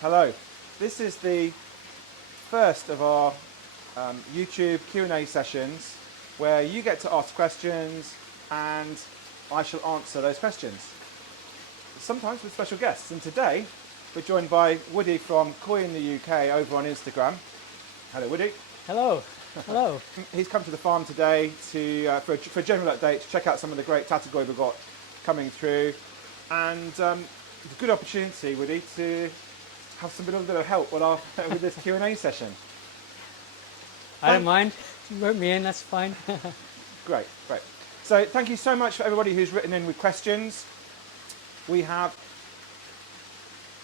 Hello. This is the first of our YouTube Q&A sessions where you get to ask questions and I shall answer those questions. Sometimes with special guests. And today we're joined by Woody from Koi in the UK over on Instagram. Hello, Woody. Hello. Hello. He's come to the farm today for a general update, to check out some of the great tatakoi we've got coming through. And it's a good opportunity, Woody, to have some little bit of help with this Q&A session. I don't mind. You wrote me in, that's fine. Great. So thank you so much for everybody who's written in with questions. We have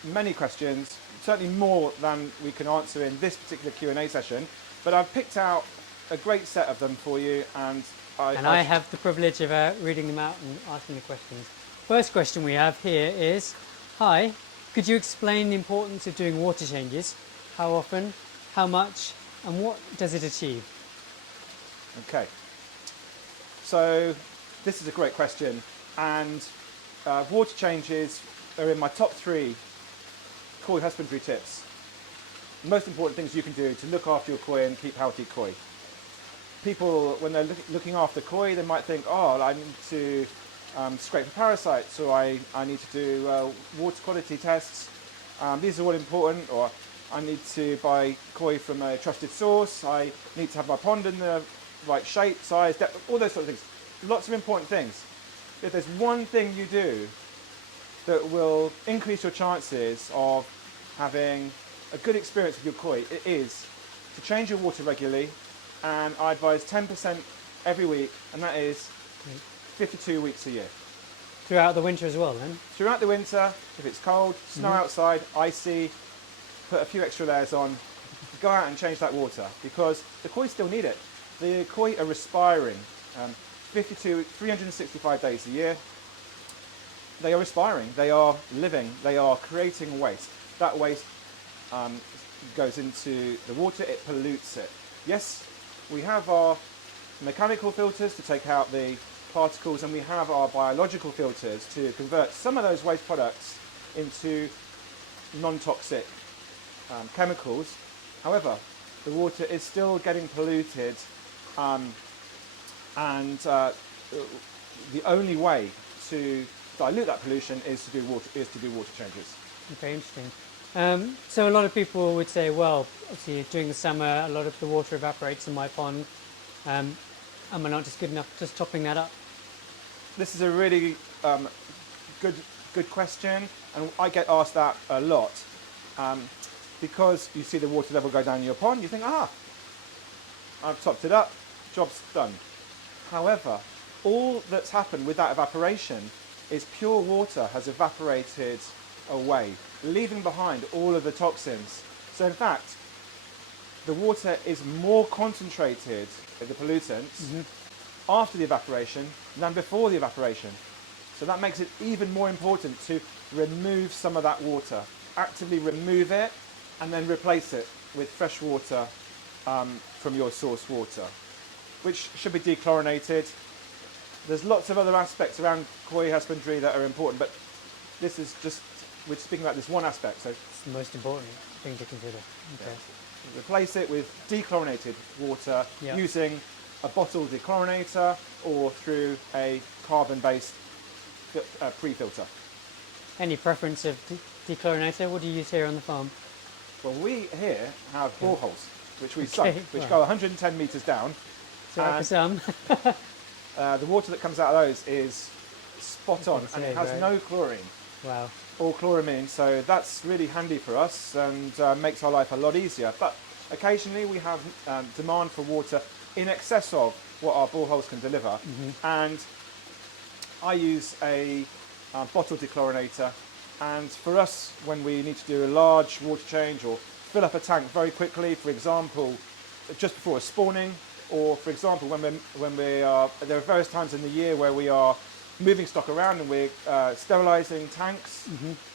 many questions, certainly more than we can answer in this particular Q&A session, but I've picked out a great set of them for you, and I have the privilege of reading them out and asking the questions. First question we have here is, hi, could you explain the importance of doing water changes? How often, how much, and what does it achieve? Okay, so this is a great question, and water changes are in my top 3 koi husbandry tips. The most important things you can do to look after your koi and keep healthy koi. People, when they're looking after koi, they might think, oh, I need to scrape for parasites, or I need to do water quality tests. These are all important, or I need to buy koi from a trusted source. I need to have my pond in the right shape, size, depth, all those sort of things. Lots of important things. If there's one thing you do that will increase your chances of having a good experience with your koi, it is to change your water regularly, and I advise 10% every week, and that is 52 weeks a year. Throughout the winter as well, then? Throughout the winter, if it's cold, snow outside, icy, put a few extra layers on, go out and change that water, because the koi still need it. The koi are respiring 365 days a year. They are respiring, they are living, they are creating waste. That waste goes into the water, it pollutes it. Yes, we have our mechanical filters to take out the particles, and we have our biological filters to convert some of those waste products into non-toxic chemicals. However, the water is still getting polluted, and the only way to dilute that pollution is to do water changes. Okay, interesting. So a lot of people would say, well, obviously during the summer a lot of the water evaporates in my pond. Am I not just good enough just topping that up? This is a really good question, and I get asked that a lot. Because you see the water level go down in your pond, you think, I've topped it up, job's done. However, all that's happened with that evaporation is pure water has evaporated away, leaving behind all of the toxins. So in fact, the water is more concentrated with the pollutants after the evaporation than before the evaporation. So that makes it even more important to remove some of that water, actively remove it, and then replace it with fresh water from your source water, which should be dechlorinated. There's lots of other aspects around koi husbandry that are important, but this is just, we're speaking about this one aspect. So it's the most important thing to consider. Okay. Yeah. Replace it with dechlorinated water using a bottle dechlorinator or through a carbon-based pre-filter. Any preference of dechlorinator? What do you use here on the farm? Well, we here have boreholes, which we sunk, which go 110 metres down. So for some. The water that comes out of those is spot on, and it has no chlorine. Wow. Or chloramine, so that's really handy for us and makes our life a lot easier. But occasionally we have demand for water in excess of what our boreholes can deliver, and I use a bottle dechlorinator. And for us, when we need to do a large water change or fill up a tank very quickly, for example, just before a spawning, or for example, when we are, there are various times in the year where we are moving stock around and we're sterilising tanks.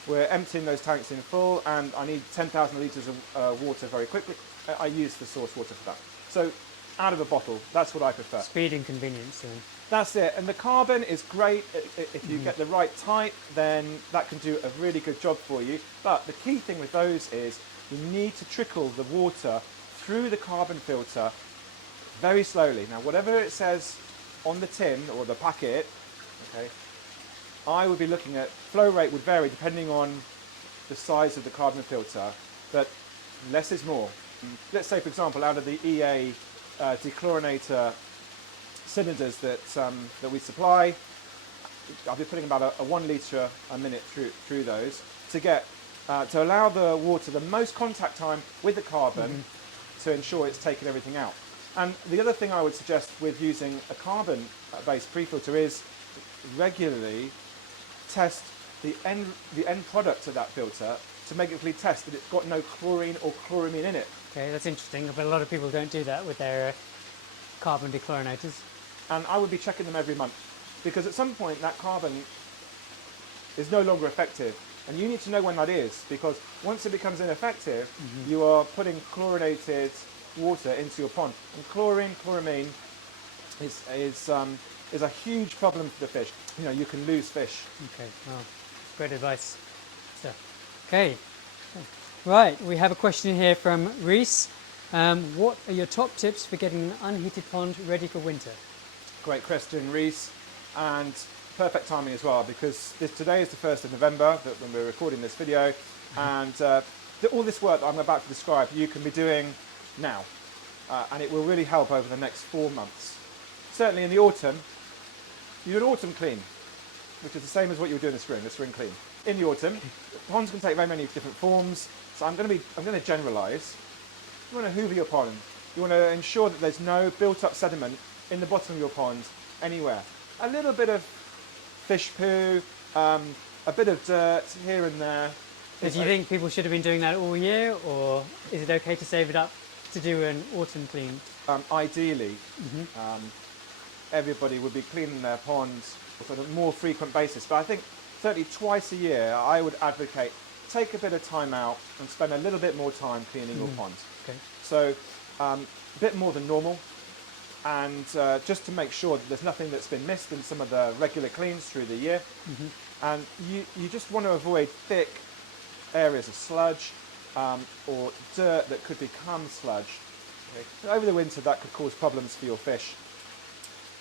We're emptying those tanks in full, and I need 10,000 litres of water very quickly. I use the source water for that. So out of a bottle, that's what I prefer. Speed and convenience then. That's it. And the carbon is great. If you get the right type, then that can do a really good job for you. But the key thing with those is you need to trickle the water through the carbon filter very slowly. Now, whatever it says on the tin or the packet, okay, I would be looking at flow rate would vary depending on the size of the carbon filter, but less is more. Let's say, for example, out of the EA dechlorinator cylinders that we supply, I'll be putting about a 1 litre a minute through those to get to allow the water the most contact time with the carbon to ensure it's taking everything out. And the other thing I would suggest with using a carbon-based pre-filter is regularly test the end product of that filter to make it test that it's got no chlorine or chloramine in it. Okay, that's interesting, but a lot of people don't do that with their carbon dechlorinators. And I would be checking them every month, because at some point that carbon is no longer effective, and you need to know when that is, because once it becomes ineffective, you are putting chlorinated water into your pond, and chloramine is a huge problem for the fish. You know, you can lose fish. Okay, well, great advice. So, okay, right, we have a question here from Reese. What are your top tips for getting an unheated pond ready for winter? Great question, Reese, and perfect timing as well, because today is the 1st of November when we're recording this video, and all this work that I'm about to describe you can be doing now, and it will really help over the next 4 months. Certainly in the autumn, you do an autumn clean, which is the same as what you'll do in the spring clean. In the autumn, ponds can take very many different forms, so I'm going to generalise. You want to hoover your pond. You want to ensure that there's no built-up sediment in the bottom of your pond anywhere. A little bit of fish poo, a bit of dirt here and there. So do you think people should have been doing that all year, or is it okay to save it up to do an autumn clean? Ideally, everybody would be cleaning their ponds on a more frequent basis, but I think certainly twice a year I would advocate take a bit of time out and spend a little bit more time cleaning your ponds. Okay. So a bit more than normal, and just to make sure that there's nothing that's been missed in some of the regular cleans through the year. And you just want to avoid thick areas of sludge or dirt that could become sludge. Okay. Over the winter that could cause problems for your fish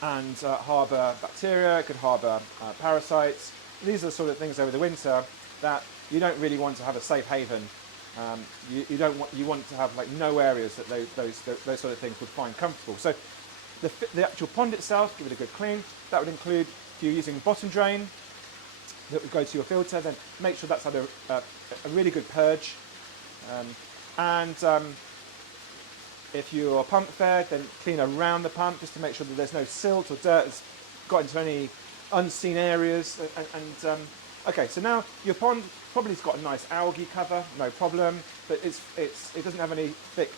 and harbour bacteria, it could harbour parasites. These are the sort of things over the winter that you don't really want to have a safe haven. You want to have like no areas that those sort of things would find comfortable. So the actual pond itself, give it a good clean. That would include, if you're using bottom drain that would go to your filter, then make sure that's had a really good purge. If you're pump fed, then clean around the pump just to make sure that there's no silt or dirt that's got into any unseen areas. Okay, so now your pond probably has got a nice algae cover, no problem, but it doesn't have any thick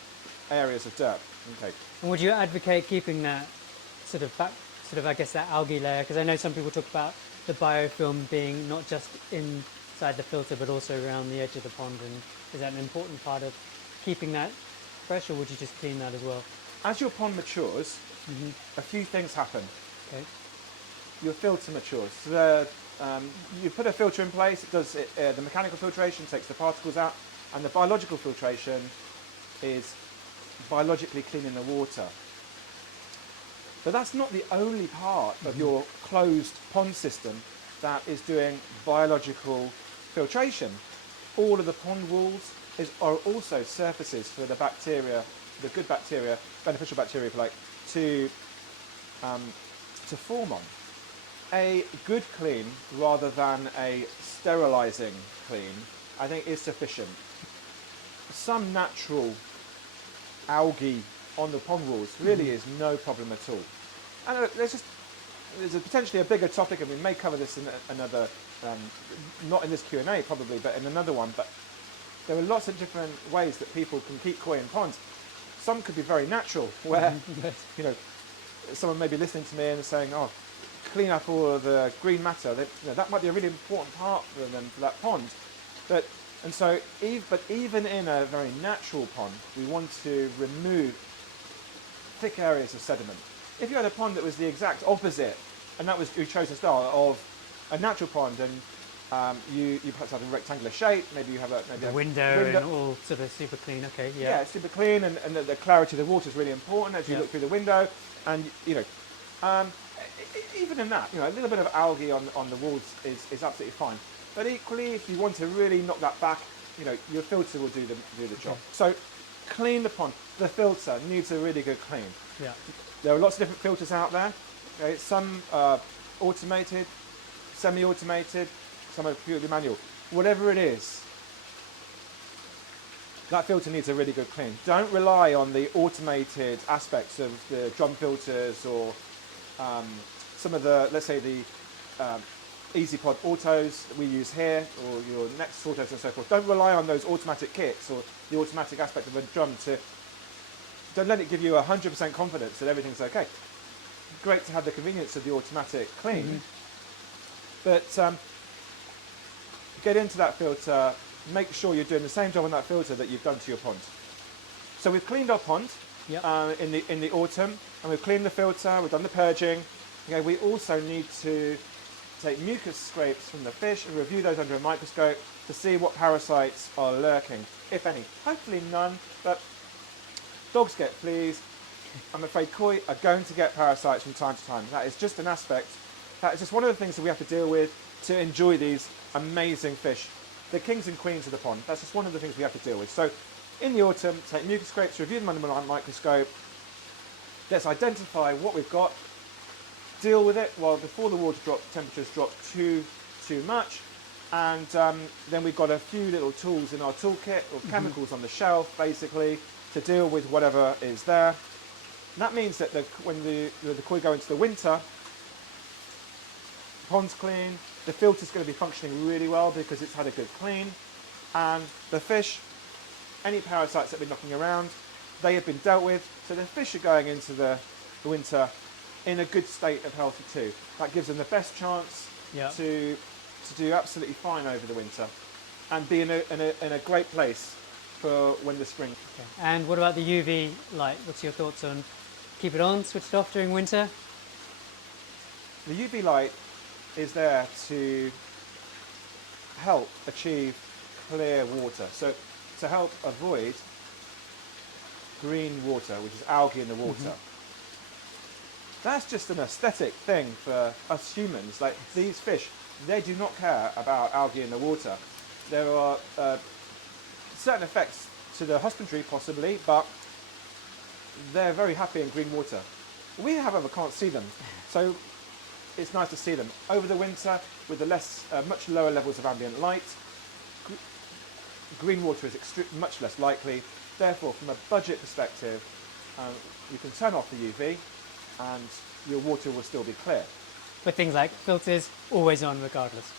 areas of dirt. Okay. And would you advocate keeping that I guess that algae layer? Because I know some people talk about the biofilm being not just inside the filter but also around the edge of the pond, and is that an important part of keeping that fresh, or would you just clean that as well? As your pond matures, a few things happen. Okay. Your filter matures. So you put a filter in place, it does the mechanical filtration takes the particles out, and the biological filtration is biologically cleaning the water. But that's not the only part of your closed pond system that is doing biological filtration. All of the pond walls are also surfaces for the bacteria, the good bacteria, beneficial bacteria, if you like, to form on. A good clean rather than a sterilising clean, I think, is sufficient. Some natural algae on the pond walls really is no problem at all. And there's potentially a bigger topic, and we may cover this in another, not in this Q&A probably, but in another one. But there are lots of different ways that people can keep koi in ponds. Some could be very natural, where someone may be listening to me and saying, "Oh, clean up all of the green matter." That might be a really important part for them, for that pond. But even in a very natural pond, we want to remove thick areas of sediment. If you had a pond that was the exact opposite, and that was you chose a style of a natural pond, and you perhaps have a rectangular shape, maybe you have The window and all sort of super clean. Okay, yeah. Yeah, it's super clean, and the clarity of the water is really important as you look through the window, and even in that, a little bit of algae on the walls is absolutely fine. But equally, if you want to really knock that back, your filter will do the job. So clean the pond. The filter needs a really good clean. Yeah. There are lots of different filters out there. Okay? Some are automated, semi-automated, some are purely manual. Whatever it is, that filter needs a really good clean. Don't rely on the automated aspects of the drum filters or some of the, let's say the EasyPod Autos that we use here, or your Next Autos and so forth. Don't rely on those automatic kits or the automatic aspect of a drum don't let it give you 100% confidence that everything's okay. Great to have the convenience of the automatic clean, but get into that filter, make sure you're doing the same job on that filter that you've done to your pond. So we've cleaned our pond in the autumn, and we've cleaned the filter, we've done the purging. Okay, we also need to take mucus scrapes from the fish and review those under a microscope to see what parasites are lurking, if any. Hopefully none, but dogs get fleas. I'm afraid koi are going to get parasites from time to time. That is just an aspect. That is just one of the things that we have to deal with to enjoy these amazing fish. The kings and queens of the pond. That's just one of the things we have to deal with. So in the autumn, take mucus scrapes, review them under a microscope. Let's identify what we've got, deal with it before the water temperatures drop too much. And then we've got a few little tools in our toolkit, or chemicals on the shelf, basically, to deal with whatever is there. And that means that when the koi go into the winter, the pond's clean, the filter's going to be functioning really well because it's had a good clean, and the fish, any parasites that have been knocking around, they have been dealt with, so the fish are going into the winter in a good state of health too. That gives them the best chance to do absolutely fine over the winter and be in a great place for when the spring. Okay. And what about the UV light? What's your thoughts on keep it on, switch it off during winter? The UV light is there to help achieve clear water, so to help avoid green water, which is algae in the water. That's just an aesthetic thing for us humans. Like these fish, they do not care about algae in the water. There are certain effects to the husbandry possibly, but they're very happy in green water. We, however, can't see them, so it's nice to see them. Over the winter, with the much lower levels of ambient light, green water is much less likely. Therefore, from a budget perspective, you can turn off the UV and your water will still be clear. But things like filters, always on regardless.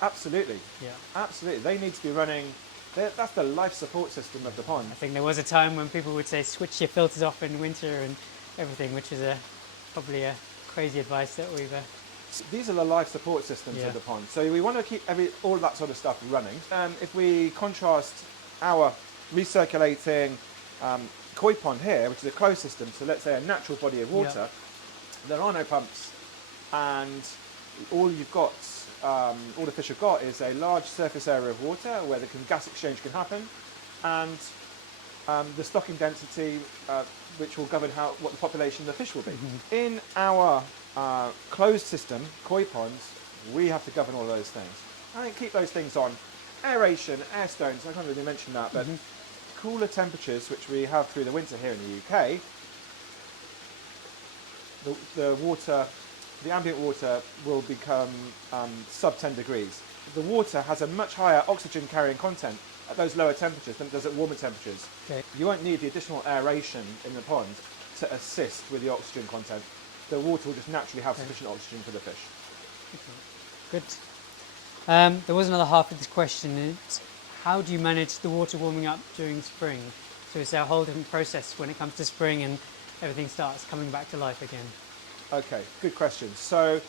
Absolutely. Yeah. Absolutely. They need to be running. That's the life support system of the pond. I think there was a time when people would say switch your filters off in winter and everything, which is probably a crazy advice that we've... These are the life support systems of the pond. So we want to keep all that sort of stuff running. If we contrast our recirculating koi pond here, which is a closed system, so let's say a natural body of water, there are no pumps, and all you've got, all the fish have got is a large surface area of water where the gas exchange can happen, and the stocking density, which will govern what the population of the fish will be. In our closed system, koi ponds, we have to govern all those things. I think keep those things on. Aeration, air stones, I can't really mention that, but cooler temperatures, which we have through the winter here in the UK, the ambient water will become sub 10 degrees. The water has a much higher oxygen carrying content at those lower temperatures than it does at warmer temperatures. Okay. You won't need the additional aeration in the pond to assist with the oxygen content. The water will just naturally have sufficient oxygen for the fish. Good. There was another half of this question. It's how do you manage the water warming up during spring? So it's a whole different process when it comes to spring and everything starts coming back to life again. Okay, good question. So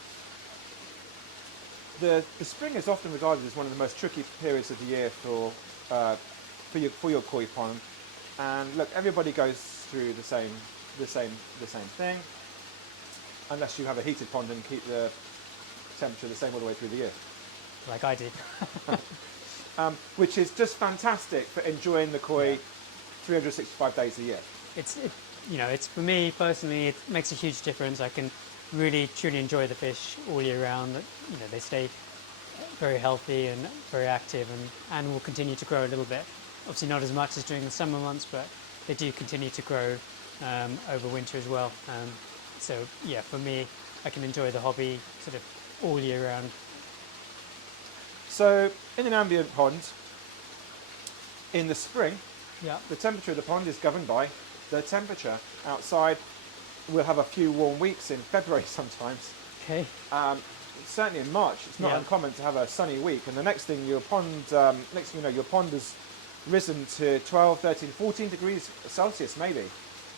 the spring is often regarded as one of the most tricky periods of the year for your koi pond. And look, everybody goes through the same the same thing, unless you have a heated pond and keep the temperature the same all the way through the year. Like I did. Which is just fantastic for enjoying the koi 365 days a year. It's for me personally, it makes a huge difference. I can really truly enjoy the fish all year round. They stay very healthy and very active, and will continue to grow a little bit. Obviously not as much as during the summer months, but they do continue to grow over winter as well. So yeah, for me, I can enjoy the hobby sort of all year round. So in an ambient pond, in the spring, Yeah. the temperature of the pond is governed by the temperature outside. We'll have a few warm weeks in February sometimes. Okay. Certainly in March, it's not uncommon to have a sunny week, and the next thing you know, your pond has risen to 12, 13, 14 degrees Celsius maybe.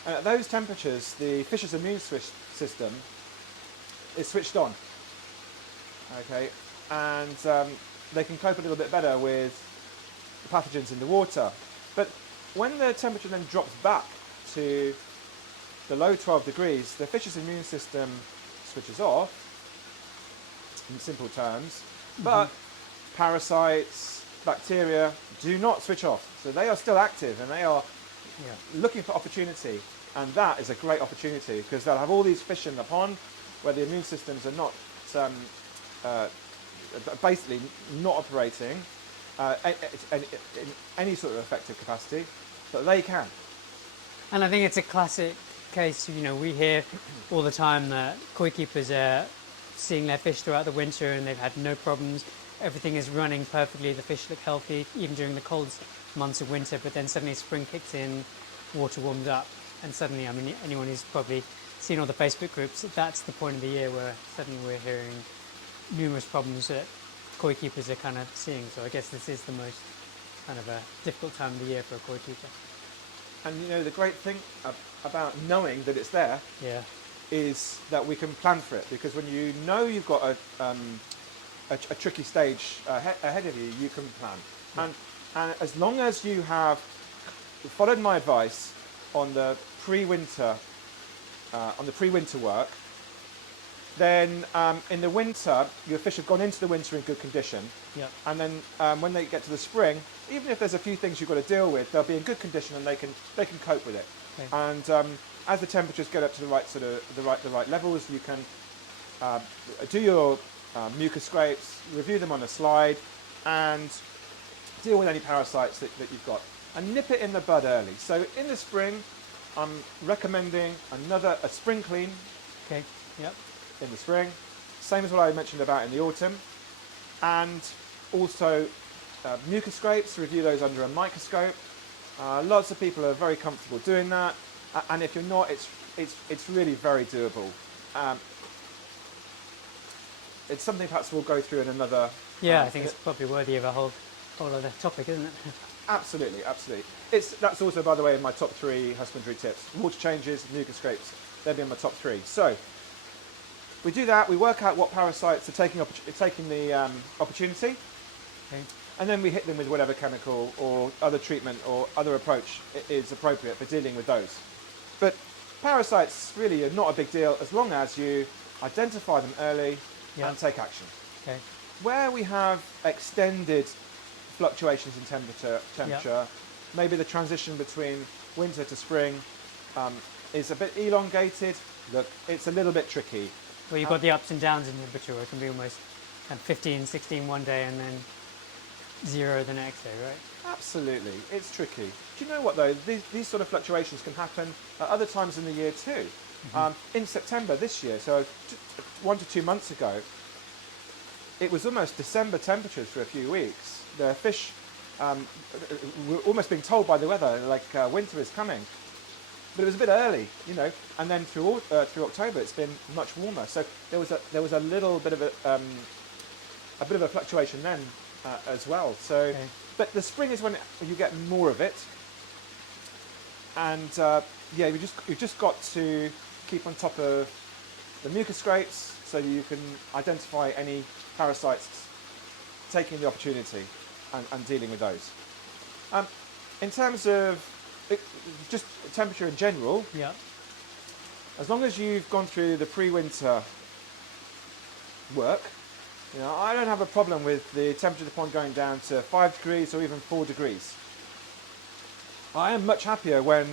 And at those temperatures, the fish's immune system is switched on. Okay, and they can cope a little bit better with the pathogens in the water. But when the temperature then drops back to the low 12 degrees, the fish's immune system switches off, in simple terms, but parasites, bacteria do not switch off. So they are still active, and they are looking for opportunity, and that is a great opportunity because they'll have all these fish in the pond where the immune systems are not basically not operating in any sort of effective capacity, but they can. And I think it's a classic case. We hear all the time that koi keepers are seeing their fish throughout the winter and they've had no problems. Everything is running perfectly. The fish look healthy even during the cold months of winter. But then suddenly spring kicks in, water warms up, and suddenly, anyone who's probably seen all the Facebook groups, that's the point of the year where suddenly we're hearing numerous problems that koi keepers are kind of seeing. So I guess this is the most kind of a difficult time of the year for a koi keeper. And the great thing about knowing that it's there is that we can plan for it, because when you know you've got a tricky stage ahead of you, you can plan. And as long as you have followed my advice on the pre-winter work, then in the winter your fish have gone into the winter in good condition. Yep. And then when they get to the spring, even if there's a few things you've got to deal with, they'll be in good condition and they can cope with it. Okay. And as the temperatures get up to the right levels, you can do your mucus scrapes, review them on a slide, and deal with any parasites that you've got, and nip it in the bud early. So in the spring, I'm recommending a spring clean. Okay. Yep. In the spring, same as what I mentioned about in the autumn, and also mucus scrapes. Review those under a microscope. Lots of people are very comfortable doing that, and if you're not, it's really very doable. It's something perhaps we'll go through in another. I think it's probably worthy of a whole other topic, isn't it? Absolutely. That's also, by the way, in my top 3 husbandry tips: water changes, mucus scrapes. They'll be in my top 3. So we do that. We work out what parasites are taking the opportunity, Okay. and then we hit them with whatever chemical or other treatment or other approach is appropriate for dealing with those. But parasites really are not a big deal as long as you identify them early and take action. Okay. Where we have extended fluctuations in temperature, maybe the transition between winter to spring is a bit elongated. Look, it's a little bit tricky. Well, you've got the ups and downs in temperature. It can be almost 15, 16 one day and then 0 the next day, right? Absolutely, it's tricky. Do you know what though? These sort of fluctuations can happen at other times in the year too. In September this year, so 1 to 2 months ago, it was almost December temperatures for a few weeks. The fish were almost being told by the weather like winter is coming, but it was a bit early, And then through October, it's been much warmer. So there was a little bit of a fluctuation then as well. So, but the spring is when you get more of it, and you've just got to keep on top of the mucus scrapes so you can identify any parasites taking the opportunity and dealing with those. In terms of just temperature in general, as long as you've gone through the pre-winter work, I don't have a problem with the temperature of the pond going down to 5 degrees or even 4 degrees. I am much happier when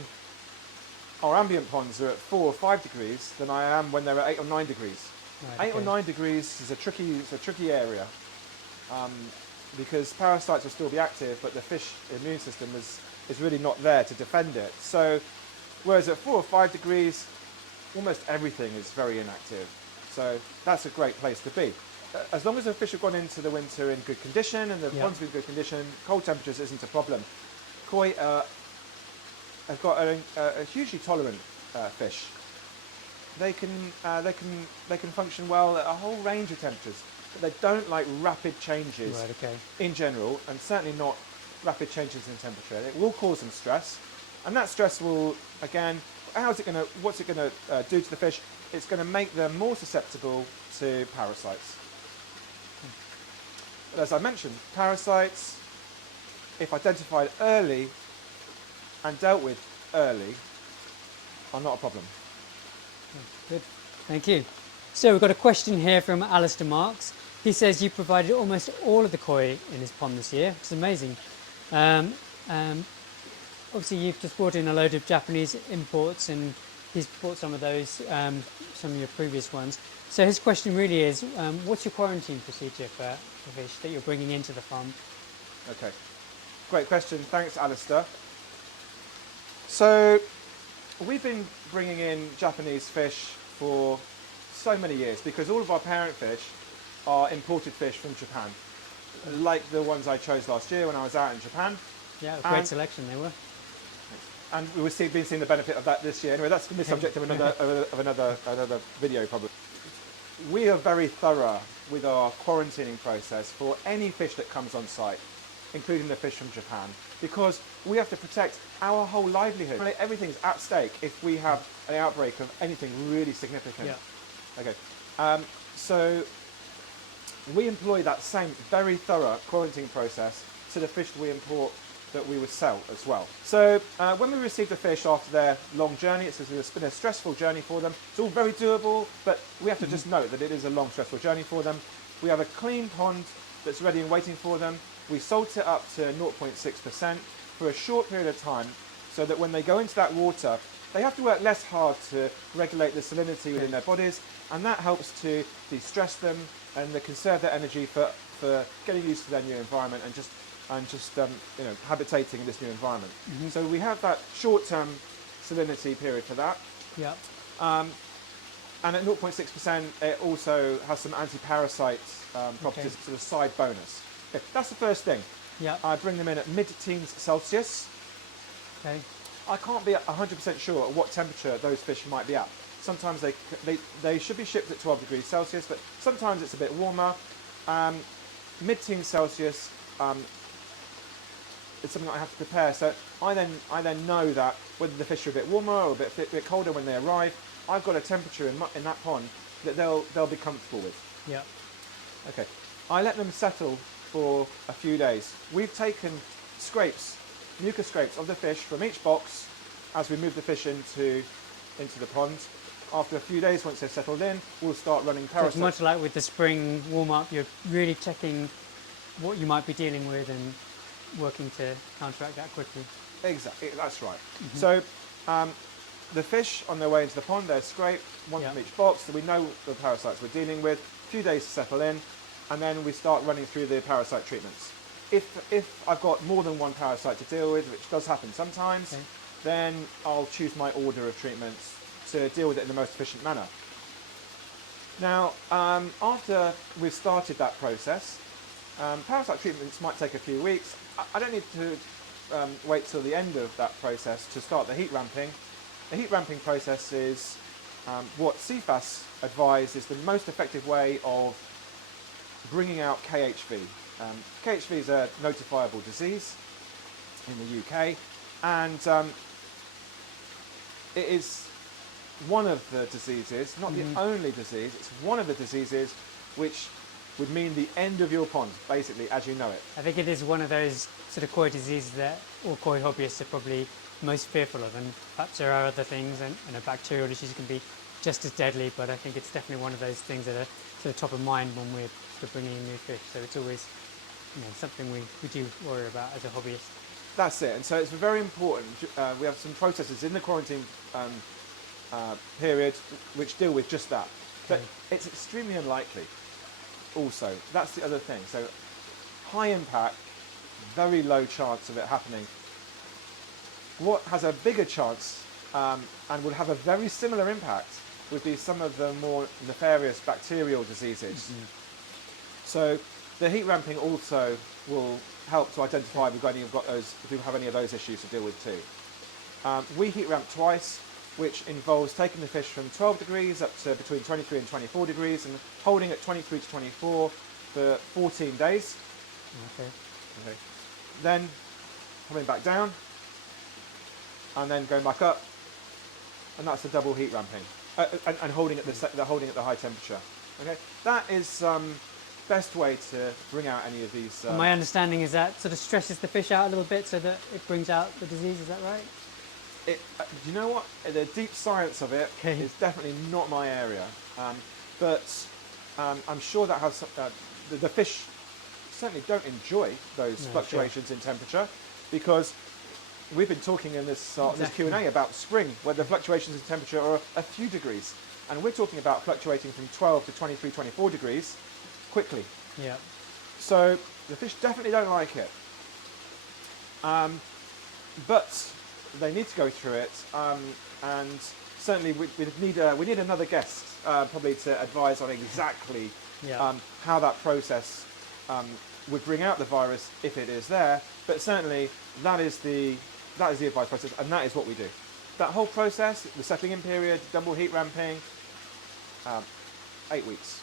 our ambient ponds are at 4 or 5 degrees than I am when they're at 8 or 9 degrees. Right, 8 or 9 degrees is a tricky area because parasites will still be active, but the fish immune system is really not there to defend it. So, whereas at 4 or 5 degrees, almost everything is very inactive. So that's a great place to be. As long as the fish have gone into the winter in good condition and the ponds are in good condition, cold temperatures isn't a problem. Koi have got a hugely tolerant fish. They can function well at a whole range of temperatures, but they don't like rapid changes in general, and certainly not rapid changes in temperature. It will cause them stress, and that stress will, again, what's it going to do to the fish? It's going to make them more susceptible to parasites. But as I mentioned, parasites, if identified early and dealt with early, are not a problem. Good, thank you. So we've got a question here from Alistair Marks. He says you provided almost all of the koi in his pond this year, which is amazing. Obviously you've just brought in a load of Japanese imports, and he's bought some of those, some of your previous ones. So his question really is, what's your quarantine procedure for fish that you're bringing into the farm? Okay, great question. Thanks, Alistair. So we've been bringing in Japanese fish for so many years because all of our parent fish are imported fish from Japan, like the ones I chose last year when I was out in Japan. Yeah, a great selection they were. And we've been seeing the benefit of that this year. Anyway, that's going to be subject of another video probably. We are very thorough with our quarantining process for any fish that comes on site, including the fish from Japan, because we have to protect our whole livelihood. Everything's at stake if we have an outbreak of anything really significant. Yeah. Okay. So we employ that same very thorough quarantine process to the fish we import that we would sell as well. So when we receive the fish after their long journey, it's been a stressful journey for them. It's all very doable, but we have to just note that it is a long, stressful journey for them. We have a clean pond that's ready and waiting for them. We salt it up to 0.6% for a short period of time, so that when they go into that water, they have to work less hard to regulate the salinity within their bodies, and that helps to de-stress them and conserve their energy for getting used to their new environment and just habitating in this new environment. So we have that short-term salinity period for that. Yeah. And at 0.6%, it also has some anti-parasite properties, sort of side bonus. Okay, that's the first thing. Yeah. I bring them in at mid-teens Celsius. Okay. I can't be 100% sure at what temperature those fish might be at. Sometimes they should be shipped at 12 degrees Celsius, but sometimes it's a bit warmer. Mid-teens Celsius, it's something I have to prepare. So I then know that whether the fish are a bit warmer or a bit colder when they arrive, I've got a temperature in that pond that they'll be comfortable with. Yeah. Okay. I let them settle for a few days. We've taken mucus scrapes of the fish from each box as we move the fish into the pond. After a few days, once they've settled in, we'll start running parasites. So it's much like with the spring warm-up, you're really checking what you might be dealing with and working to counteract that quickly. Exactly, that's right. So the fish on their way into the pond, they're scraped, one from each box, so we know the parasites we're dealing with. A few days to settle in, and then we start running through the parasite treatments. If I've got more than one parasite to deal with, which does happen sometimes, then I'll choose my order of treatments to deal with it in the most efficient manner. Now, after we've started that process, parasite treatments might take a few weeks. I don't need to wait till the end of that process to start the heat ramping. The heat ramping process is what CFAS advise is the most effective way of bringing out KHV. KHV is a notifiable disease in the UK, and it is one of the diseases, not the only disease, it's one of the diseases which would mean the end of your pond, basically, as you know it. I think it is one of those sort of koi diseases that all koi hobbyists are probably most fearful of, and perhaps there are other things, and bacterial issues can be just as deadly, but I think it's definitely one of those things that are sort of top of mind when we're sort of bringing in new fish, so it's always something we do worry about as a hobbyist. That's it, and so it's very important. We have some processes in the quarantine period which deal with just that. But it's extremely unlikely also. That's the other thing. So high impact, very low chance of it happening. What has a bigger chance and would have a very similar impact would be some of the more nefarious bacterial diseases. Mm-hmm. So the heat ramping also will help to identify if we have any of those issues to deal with too. We heat ramp twice, which involves taking the fish from 12 degrees up to between 23 and 24 degrees and holding at 23 to 24 for 14 days. Okay. Then coming back down and then going back up, and that's the double heat ramping and holding at the high temperature. Okay, that is best way to bring out any of these. My understanding is that sort of stresses the fish out a little bit so that it brings out the disease. Is that right? You know what? The deep science of it is definitely not my area, but I'm sure that has the fish certainly don't enjoy those fluctuations in temperature, because we've been talking in this Q&A about spring, where the fluctuations in temperature are a few degrees, and we're talking about fluctuating from 12 to 23, 24 degrees quickly. Yeah. So the fish definitely don't like it, but they need to go through it, and certainly we need another guest probably to advise on exactly how that process would bring out the virus if it is there. But certainly that is the advice process, and that is what we do. That whole process, the settling in period, double heat ramping, 8 weeks.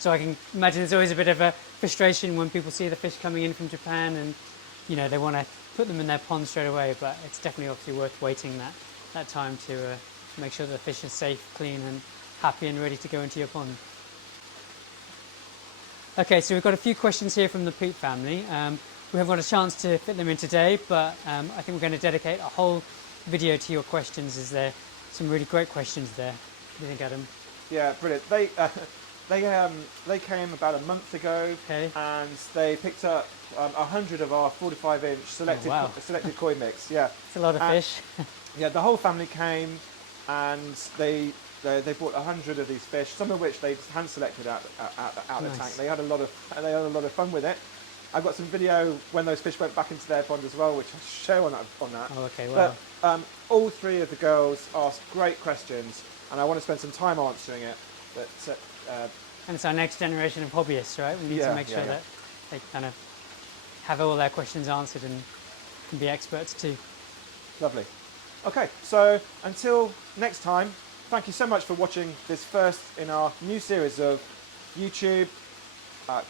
So I can imagine there's always a bit of a frustration when people see the fish coming in from Japan, and they want to put them in their pond straight away, but it's definitely obviously worth waiting that time to make sure that the fish is safe, clean and happy and ready to go into your pond. Okay, so we've got a few questions here from the Peat family. We haven't got a chance to fit them in today, but I think we're going to dedicate a whole video to your questions, as there some really great questions there. What do you think, Adam? Yeah, brilliant. They came about a month ago, and they picked up 100 of our 45-inch selected koi mix. Yeah, it's a lot of fish. Yeah, the whole family came, and they bought 100 of these fish, some of which they hand selected out the tank. They had a lot of fun with it. I've got some video when those fish went back into their pond as well, which I'll show on that. Oh, okay, wow. But all three of the girls asked great questions, and I want to spend some time answering it. But and it's our next generation of hobbyists, right? We need to make sure that they kind of have all their questions answered and can be experts too. Lovely. Okay, so until next time, thank you so much for watching this first in our new series of YouTube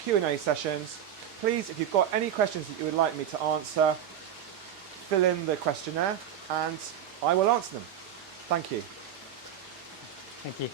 Q&A sessions. Please, if you've got any questions that you would like me to answer, fill in the questionnaire and I will answer them. Thank you. Thank you.